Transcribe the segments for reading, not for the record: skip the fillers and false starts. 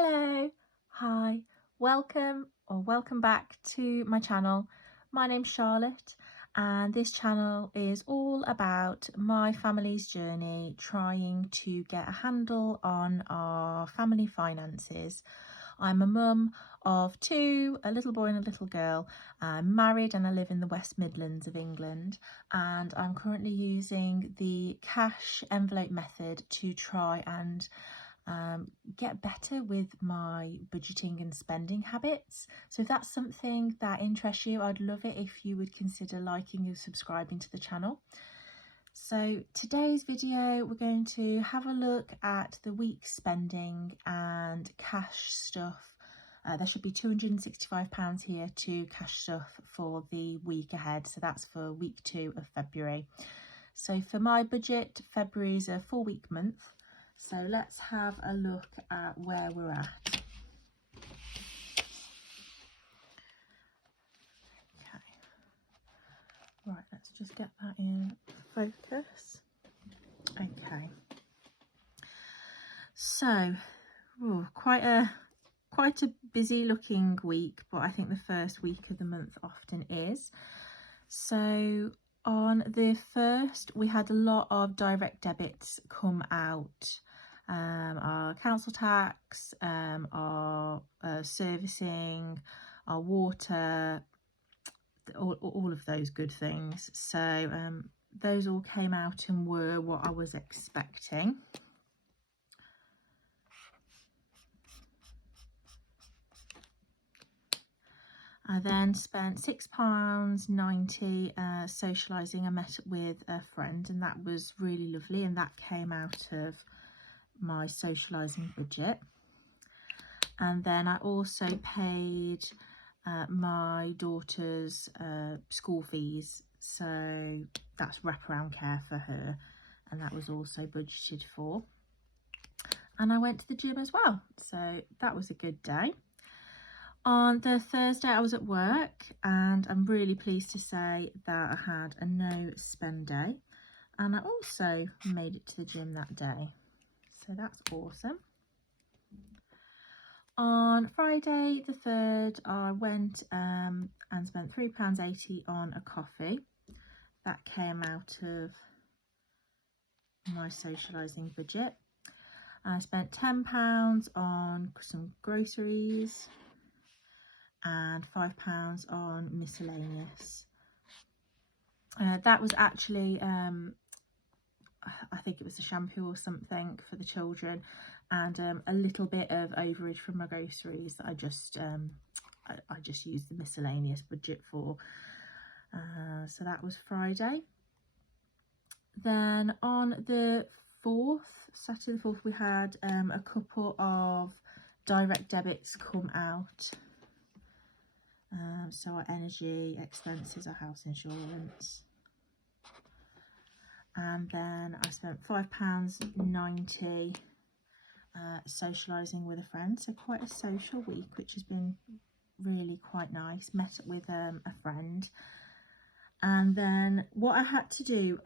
Hello, hi, welcome back to my channel. My name's Charlotte and this channel is all about my family's journey trying to get a handle on our family finances. I'm a mum of two, a little boy and a little girl. I'm married and I live in the West Midlands of England, and I'm currently using the cash envelope method to try and get better with my budgeting and spending habits. So if that's something that interests you, I'd love it if you would consider liking and subscribing to the channel. So today's video, we're going to have a look at the week's spending and cash stuff. There should be £265 here to cash stuff for the week ahead. So that's for week 2 of February. So for my budget, February is a 4-week month. So let's have a look at where we're at. Okay. Right, let's just get that in focus. Okay. So, quite a busy looking week, but I think the first week of the month often is. So on the 1st, we had a lot of direct debits come out. Our council tax, our servicing, our water, all of those good things. So those all came out and were what I was expecting. I then spent £6.90 socialising. I met with a friend and that was really lovely, and that came out of my socialising budget. And then I also paid my daughter's school fees, so that's wraparound care for her, and that was also budgeted for. And I went to the gym as well, so that was a good day. On the Thursday I was at work, and I'm really pleased to say that I had a no spend day, and I also made it to the gym that day, so that's awesome. On Friday the 3rd I went and spent £3.80 on a coffee. That came out of my socialising budget. I spent £10 on some groceries and £5 on miscellaneous. That was actually I think it was a shampoo or something for the children, and a little bit of overage from my groceries that I just used the miscellaneous budget for. So that was Friday. Then on the 4th, Saturday the 4th, we had a couple of direct debits come out. So our energy expenses, our house insurance, and then I spent £5.90 socialising with a friend. So quite a social week, which has been really quite nice. Met up with a friend, and then what I had to do,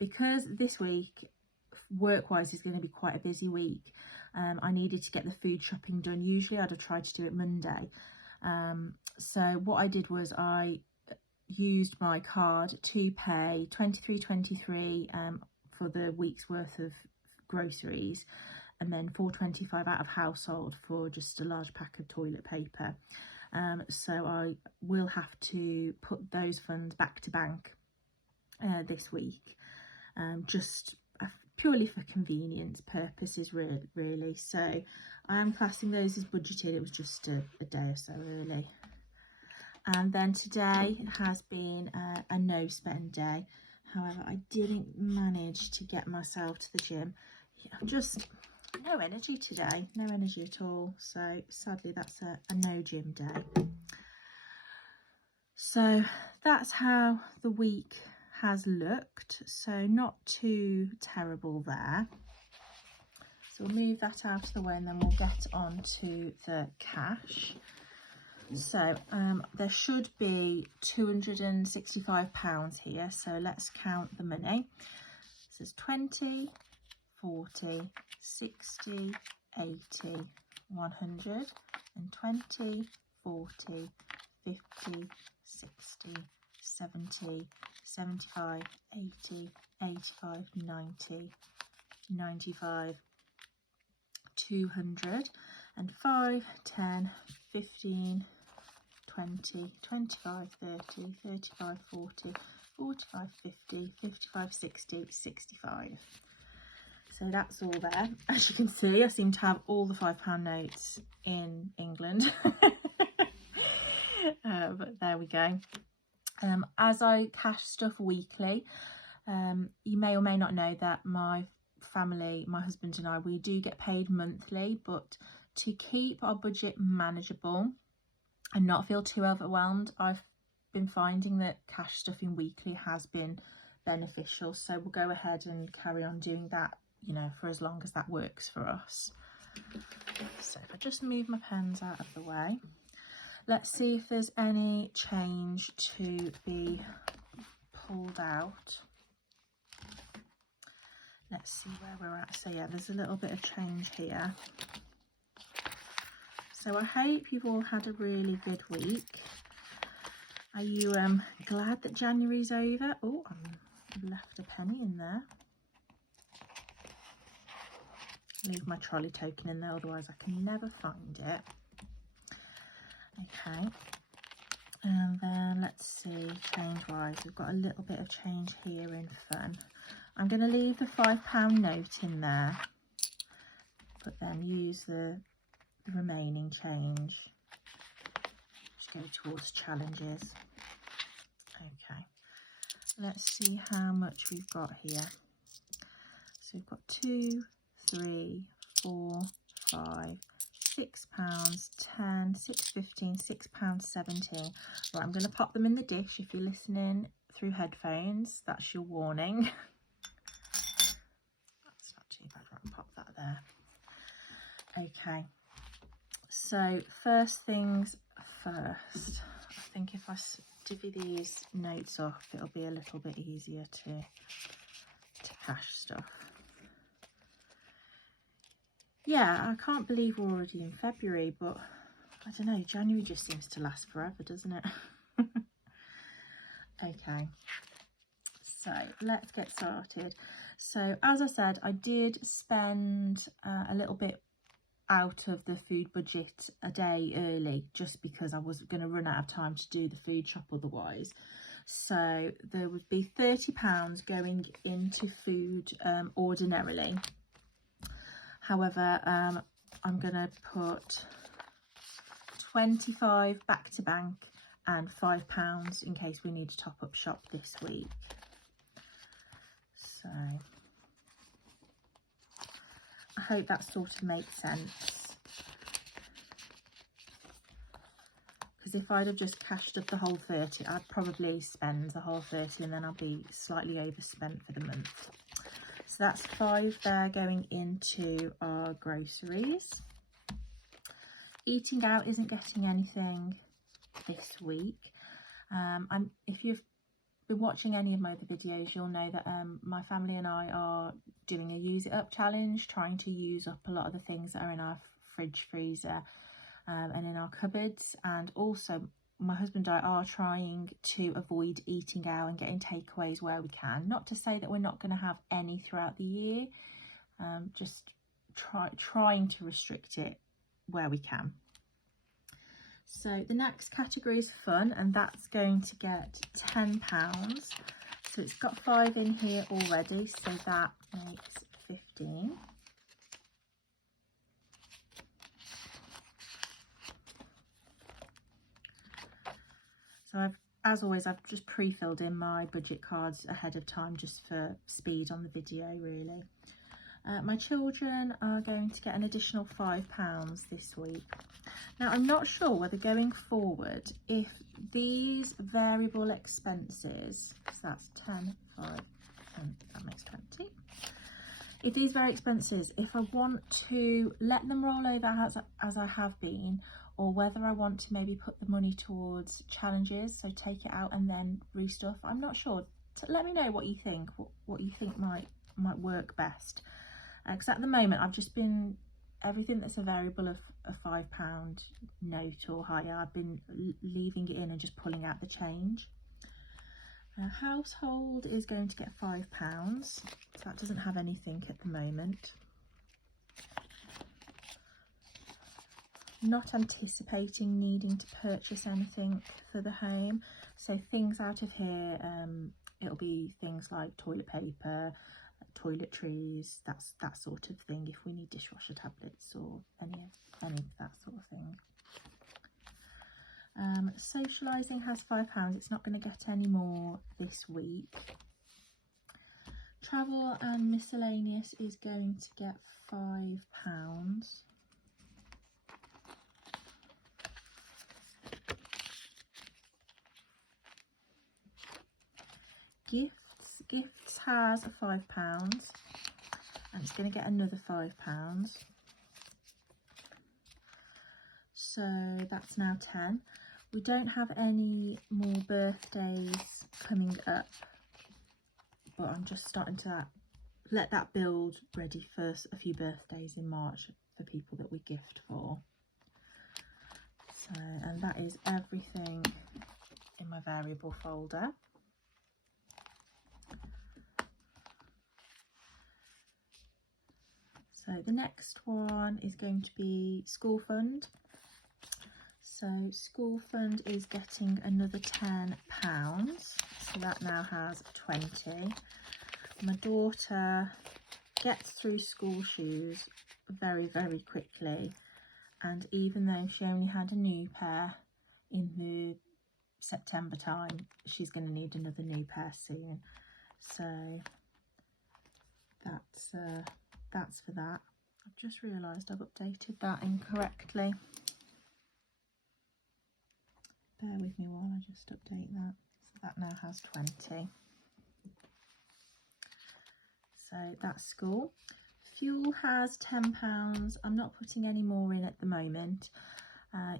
because this week work-wise is going to be quite a busy week, I needed to get the food shopping done. Usually I'd have tried to do it Monday. So what I did was I used my card to pay £23.23 for the week's worth of groceries, and then £4.25 out of household for just a large pack of toilet paper. So I will have to put those funds back to bank this week, just purely for convenience purposes, really. So I am classing those as budgeted. It was just a day or so really. And then today has been a no spend day. However, I didn't manage to get myself to the gym. Just no energy today, no energy at all. So sadly that's a no gym day. So that's how the week has looked, so not too terrible there. So we'll move that out of the way and then we'll get on to the cash. So there should be £265 here, so let's count the money. This is 20, 40, 60, 80, 120, 40, 50, 60, 70, 75, 80, 85, 90, 95, 200, and 5, 10, 15, 20, 25, 30, 35, 40, 45, 50, 55, 60, 65. So that's all there. As you can see, I seem to have all the £5 notes in England. But there we go. As I cash stuff weekly, you may or may not know that my family, my husband and I, we do get paid monthly, but to keep our budget manageable and not feel too overwhelmed, I've been finding that cash stuffing weekly has been beneficial. So we'll go ahead and carry on doing that, you know, for as long as that works for us. So if I just move my pens out of the way, let's see if there's any change to be pulled out. Let's see where we're at. So yeah, there's a little bit of change here. So I hope you've all had a really good week. Are you glad that January's over? Oh, I've left a penny in there. Leave my trolley token in there, otherwise I can never find it. Okay, and then let's see, change wise, we've got a little bit of change here in fun. I'm going to leave the £5 note in there, but then use the remaining change to go towards challenges. Okay, let's see how much we've got here. So we've got 2, 3, 4, 5, £6, 10, £6.15, £6.17. Right, I'm going to pop them in the dish. If you're listening through headphones, that's your warning. That's not too bad. Right, I'll pop that there. Okay, so first things first. I think if I divvy these notes off, it'll be a little bit easier to cash stuff. Yeah, I can't believe we're already in February, but I don't know, January just seems to last forever, doesn't it? Okay, so let's get started. So as I said, I did spend a little bit out of the food budget a day early, just because I was going to run out of time to do the food shop otherwise. So there would be £30 going into food ordinarily. However, I'm going to put 25 back to bank and £5 in case we need to top up shop this week. So I hope that sort of makes sense. Because if I'd have just cashed up the whole 30, I'd probably spend the whole 30 and then I'll be slightly overspent for the month. So that's 5 there going into our groceries. Eating out isn't getting anything this week. If you've been watching any of my other videos, you'll know that my family and I are doing a use it up challenge, trying to use up a lot of the things that are in our fridge, freezer and in our cupboards. And also my husband and I are trying to avoid eating out and getting takeaways where we can. Not to say that we're not going to have any throughout the year, just trying to restrict it where we can. So the next category is fun, and that's going to get £10. So it's got 5 in here already, so that makes 15. So as always, I've just pre-filled in my budget cards ahead of time just for speed on the video, really. My children are going to get an additional £5 this week. Now, I'm not sure whether going forward, if these variable expenses, so that's 10, 5, 10, that makes 20. If these variable expenses, if I want to let them roll over as I have been, or whether I want to maybe put the money towards challenges, so take it out and then restuff, I'm not sure. Let me know what you think, what you think might work best. Because at the moment I've just been everything that's a variable of a £5 note or higher, I've been leaving it in and just pulling out the change. Household is going to get £5, so that doesn't have anything at the moment. Not anticipating needing to purchase anything for the home, so things out of here, it'll be things like toilet paper, toiletries, that sort of thing, if we need dishwasher tablets or any of that sort of thing. Socialising has £5, it's not going to get any more this week. Travel and miscellaneous is going to get £5. Gifts has £5 and it's going to get another £5. So that's now 10. We don't have any more birthdays coming up, but I'm just starting to let that build ready for a few birthdays in March for people that we gift for. So, and that is everything in my variable folder. So the next one is going to be school fund. So school fund is getting another £10, so that now has 20. My daughter gets through school shoes very, very quickly, and even though she only had a new pair in the September time, she's going to need another new pair soon. So that's for that. I've just realised I've updated that incorrectly. Bear with me while I just update that. So that now has 20. So that's school. Fuel has £10. I'm not putting any more in at the moment.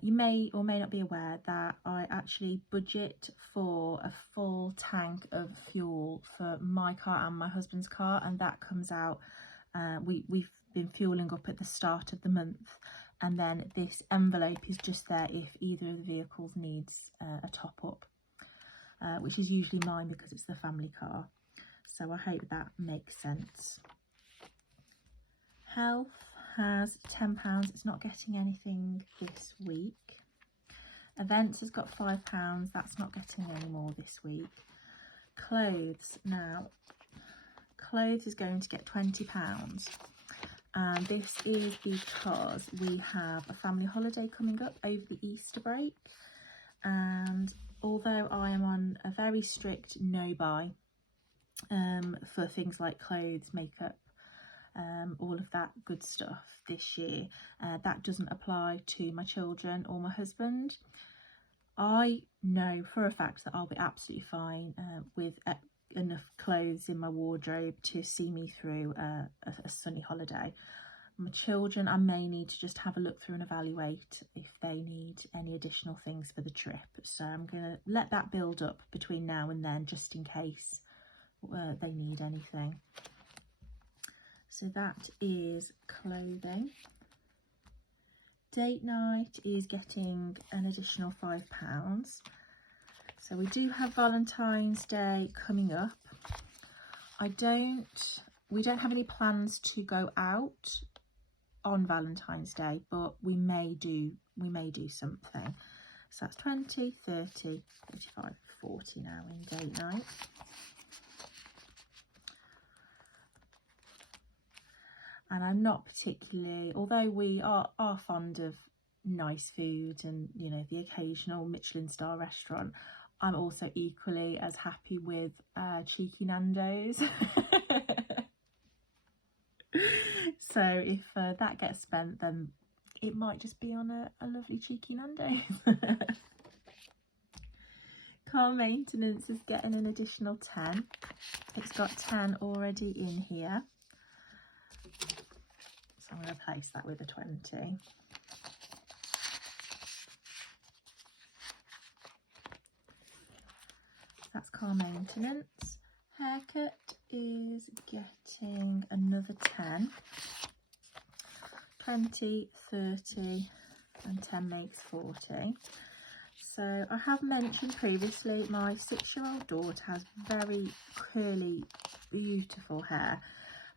You may or may not be aware that I actually budget for a full tank of fuel for my car and my husband's car, and that comes out, we've been fueling up at the start of the month, and then this envelope is just there if either of the vehicles needs a top up, which is usually mine because it's the family car. So I hope that makes sense. Health has £10. It's not getting anything this week. Events has got £5. That's not getting any more this week. Clothes, now clothes is going to get £20. And this is because we have a family holiday coming up over the Easter break, and although I am on a very strict no buy for things like clothes, makeup, all of that good stuff this year, that doesn't apply to my children or my husband. I know for a fact that I'll be absolutely fine with enough clothes in my wardrobe to see me through a sunny holiday. My children, I may need to just have a look through and evaluate if they need any additional things for the trip, so I'm going to let that build up between now and then just in case they need anything. So that is clothing. Date night is getting an additional £5. So we do have Valentine's Day coming up. We don't have any plans to go out on Valentine's Day, but we may do something. So that's 20, 30, 35, 40 now in date night. And I'm not particularly, although we are fond of nice food and, you know, the occasional Michelin star restaurant, I'm also equally as happy with cheeky Nando's. So if that gets spent, then it might just be on a lovely cheeky Nando's. Car maintenance is getting an additional 10. It's got 10 already in here. So I'm going to replace that with a 20. That's car maintenance. Haircut is getting another 10. 20, 30 and 10 makes 40. So I have mentioned previously my 6-year-old daughter has very curly, beautiful hair,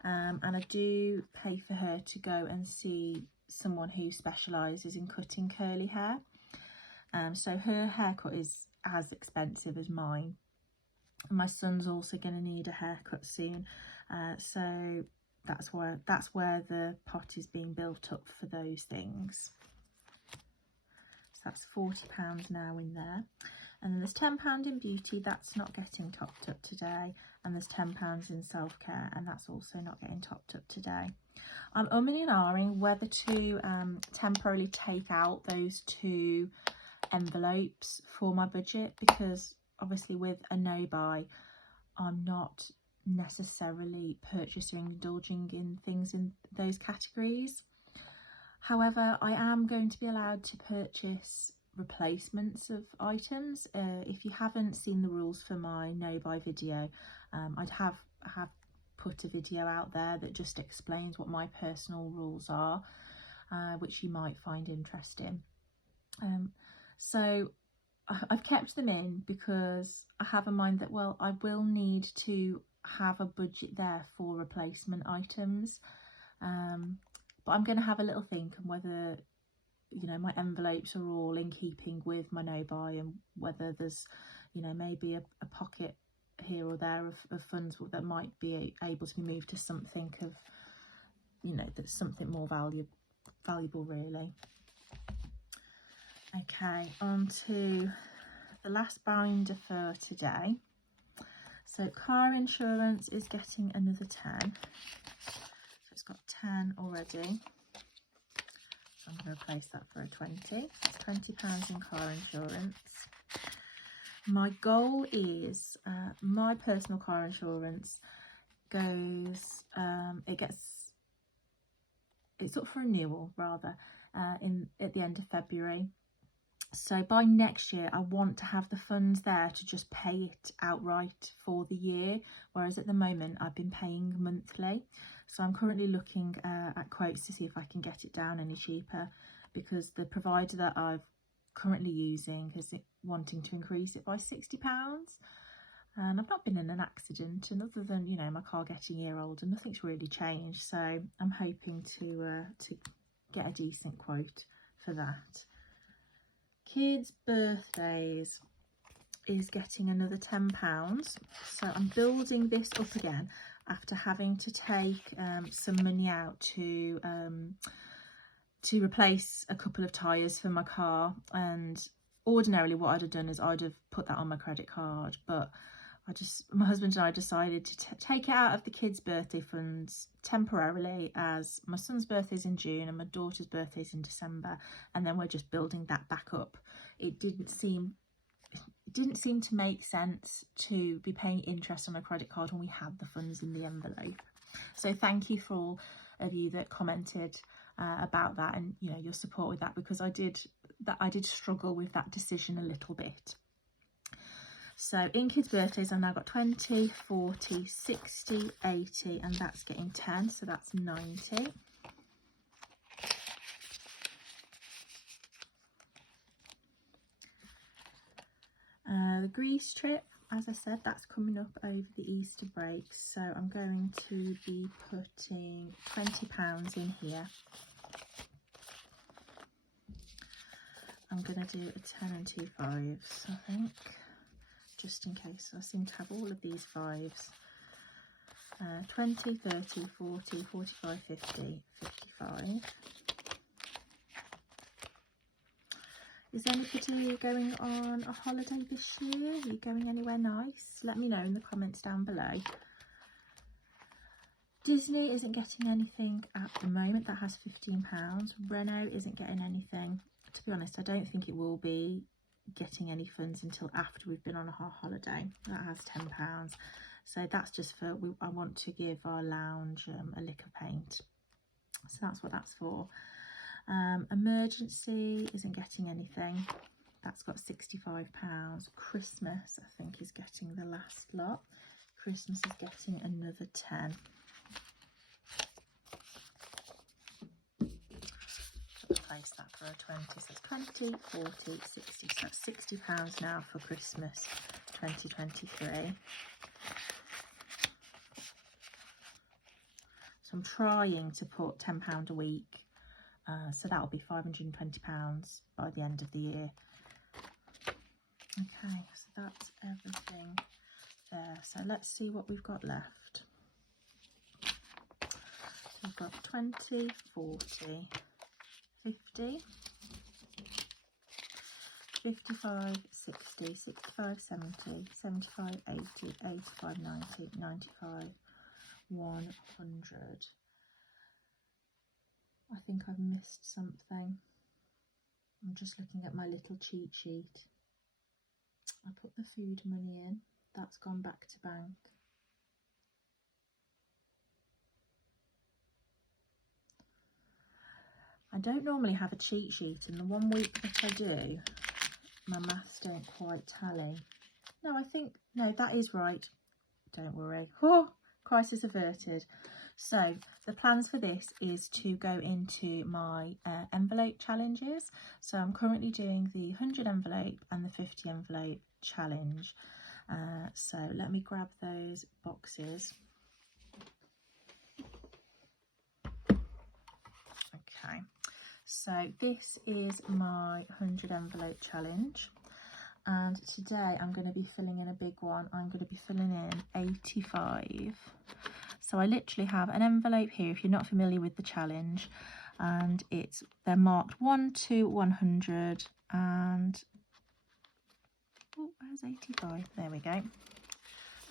and I do pay for her to go and see someone who specialises in cutting curly hair. So her haircut is as expensive as mine. My son's also going to need a haircut soon, so that's where the pot is being built up for those things. So that's £40 now in there, and then there's £10 in beauty, that's not getting topped up today, and there's £10 in self-care, and that's also not getting topped up today. I'm umming and ahhing whether to temporarily take out those 2 envelopes for my budget, because obviously with a no buy I'm not necessarily purchasing, indulging in things in those categories. However, I am going to be allowed to purchase replacements of items. If you haven't seen the rules for my no buy video, I have put a video out there that just explains what my personal rules are, which you might find interesting. So I've kept them in because I have in mind that, well, I will need to have a budget there for replacement items, but I'm going to have a little think on whether, you know, my envelopes are all in keeping with my no buy, and whether there's, you know, maybe a pocket here or there of funds that might be able to be moved to something of, you know, that's something more valuable really. Okay, on to the last binder for today. So car insurance is getting another 10. So it's got 10 already. So I'm going to replace that for a 20. So it's £20 in car insurance. My goal is my personal car insurance goes, it's up for renewal rather at the end of February. So by next year, I want to have the funds there to just pay it outright for the year, whereas at the moment I've been paying monthly. So I'm currently looking at quotes to see if I can get it down any cheaper, because the provider that I've currently using is wanting to increase it by £60. And I've not been in an accident, and other than, you know, my car getting a year older, nothing's really changed. So I'm hoping to get a decent quote for that. Kids' birthdays is getting another £10. So I'm building this up again after having to take some money out to replace a couple of tyres for my car. And ordinarily what I'd have done is I'd have put that on my credit card, but my husband and I decided to take it out of the kids' birthday funds temporarily, as my son's birthday's in June and my daughter's birthday's in December, and then we're just building that back up. It didn't seem to make sense to be paying interest on a credit card when we had the funds in the envelope. So thank you for all of you that commented about that, and, you know, your support with that, because I did struggle with that decision a little bit. So in kids' birthdays, I've now got 20, 40, 60, 80, and that's getting 10, so that's 90. The Greece trip, as I said, that's coming up over the Easter break, so I'm going to be putting £20 in here. I'm going to do a 10 and 2 5s, I think, just in case. I seem to have all of these 5s. 20, 30, 40, 45, 50, 55. Is anybody going on a holiday this year? Are you going anywhere nice? Let me know in the comments down below. Disney isn't getting anything at the moment. That has £15. Renault isn't getting anything. To be honest, I don't think it will be getting any funds until after we've been on a holiday. That has £10. So that's just for, I want to give our lounge a lick of paint. So that's what that's for. Emergency isn't getting anything. That's got £65. Christmas, I think, is getting the last lot. Christmas is getting another 10. replace that for a 20. So it's 20, 40, 60. So that's £60 now for Christmas 2023. So I'm trying to put £10 a week. So that'll be £520 by the end of the year. Okay, so that's everything there. So let's see what we've got left. So we've got 20, 40, 50, 55, 60, 65, 70, 75, 80, 85, 90, 95, 100. I think I've missed something. I'm just looking at my little cheat sheet. I put the food money in. That's gone back to bank. I don't normally have a cheat sheet, and the one week that I do, my maths don't quite tally. No, I think, no, that is right. Don't worry. Oh, crisis averted. So the plans for this is to go into my envelope challenges. So I'm currently doing the 100 envelope and the 50 envelope challenge. So let me grab those boxes. Okay, so this is my 100 envelope challenge. And today I'm going to be filling in a big one. I'm going to be filling in 85. So I literally have an envelope here, if you're not familiar with the challenge, and they're marked 1 to 100, and oh, where's 85? There we go.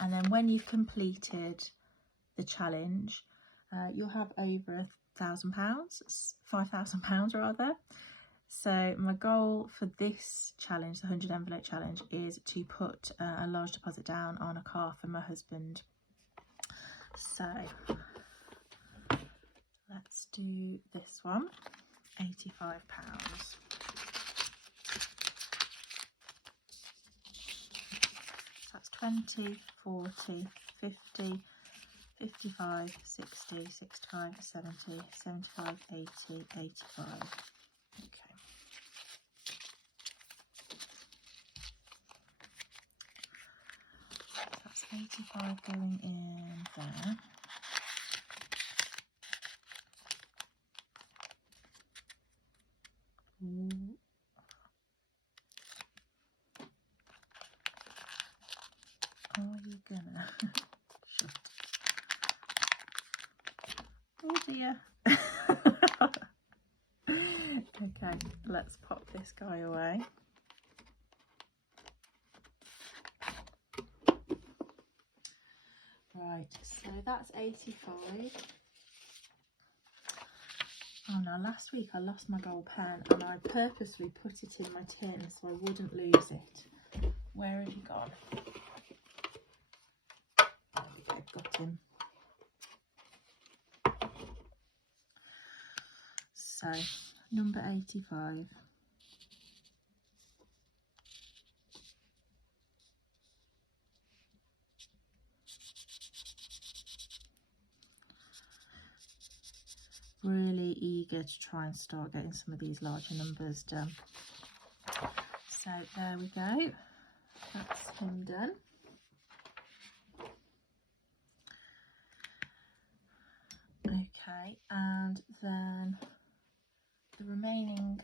And then when you've completed the challenge, you'll have over £1,000, £5,000 rather. So my goal for this challenge, the 100 envelope challenge, is to put a large deposit down on a car for my husband. So let's do this one, £85. So that's 20, 40, 50, 55, 60, 65, 70, 75, 80, 85. Okay. That's 85 going in there. Ooh. Are you gonna? Shut. Oh dear. Okay, let's pop this guy away. Right, so that's 85. Oh no, last week I lost my gold pen and I purposely put it in my tin so I wouldn't lose it. Where have you gone? There we go, got him. So, number 85. Really eager to try and start getting some of these larger numbers done. So there we go, that's him done. Okay, and then the remaining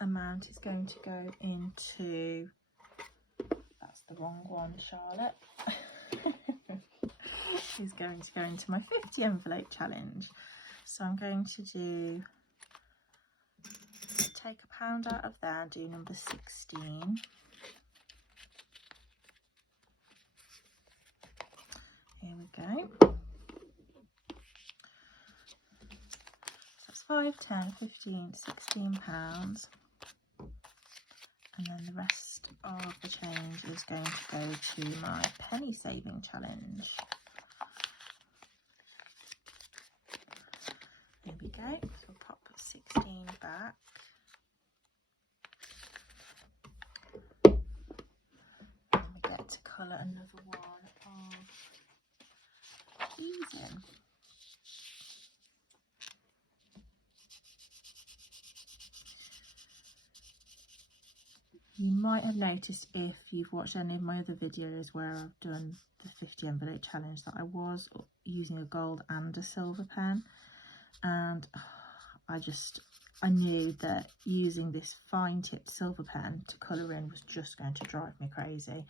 amount is going to go into, that's the wrong one, Charlotte, is going to go into my 50 envelope challenge. So I'm going to take £1 out of there and do number 16. Here we go. So that's 5, 10, 15, £16. And then the rest of the change is going to go to my penny saving challenge. There we go. So we'll pop 16 back. And we get to colour another one of these in. You might have noticed if you've watched any of my other videos where I've done the 50 envelope challenge that I was using a gold and a silver pen, and I knew that using this fine tipped silver pen to colour in was just going to drive me crazy,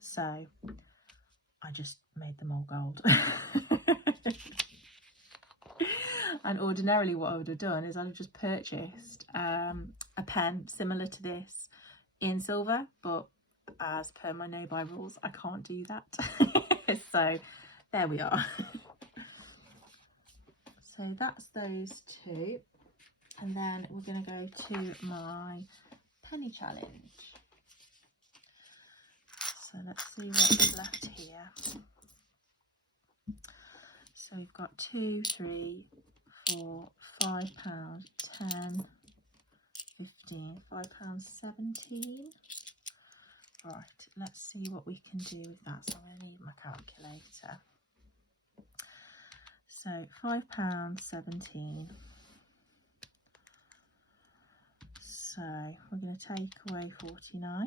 so I just made them all gold. And ordinarily what I would have done is I'd have just purchased a pen similar to this in silver, but as per my no buy rules I can't do that. So there we are. So that's those two, and then we're going to go to my penny challenge. So let's see what's left here. So we've got 2, 3, 4, £5, 10, 15, £5.17. Right, let's see what we can do with that. So I'm going to need my calculator. So £5.17. So we're going to take away 49.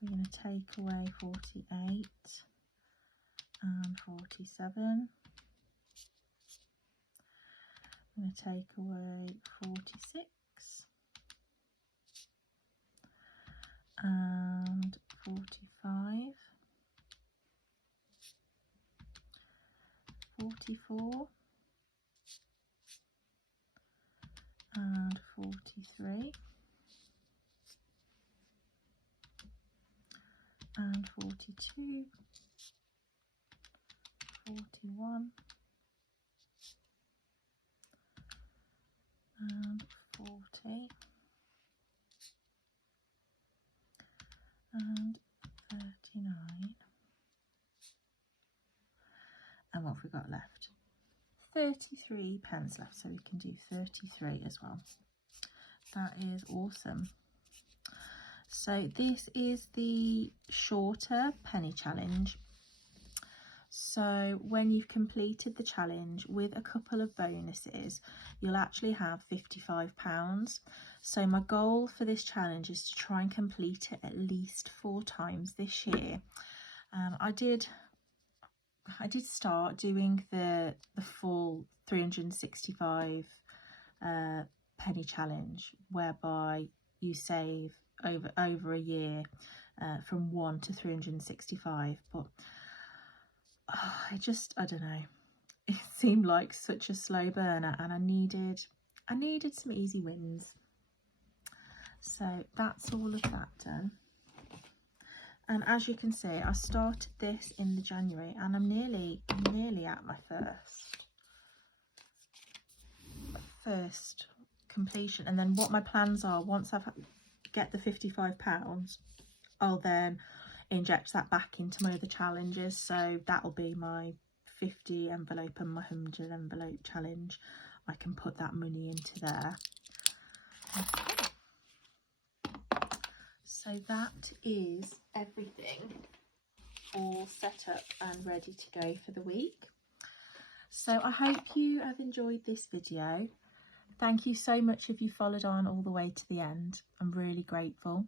We're going to take away 48 and 47. I'm going to take away 46 and 45, 44 and 43 and 42, 41 and 40 and 39. And what have we got left? 33 pence left, so we can do 33 as well. That is awesome. So this is the shorter penny challenge. So when you've completed the challenge with a couple of bonuses, you'll actually have £55. So my goal for this challenge is to try and complete it at least 4 times this year. I did start doing the full 365 penny challenge, whereby you save over a year from 1 to 365, but I don't know, it seemed like such a slow burner, and I needed some easy wins. So that's all of that done. And as you can see, I started this in the January, and I'm nearly at my first completion. And then what my plans are, once I get the £55, I'll then inject that back into my other challenges. So that'll be my 50 envelope and my 100 envelope challenge. I can put that money into there. Okay. So that is everything all set up and ready to go for the week. So I hope you have enjoyed this video. Thank you so much if you followed on all the way to the end. I'm really grateful.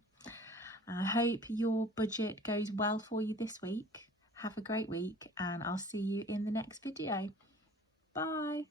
I hope your budget goes well for you this week. Have a great week, and I'll see you in the next video. Bye.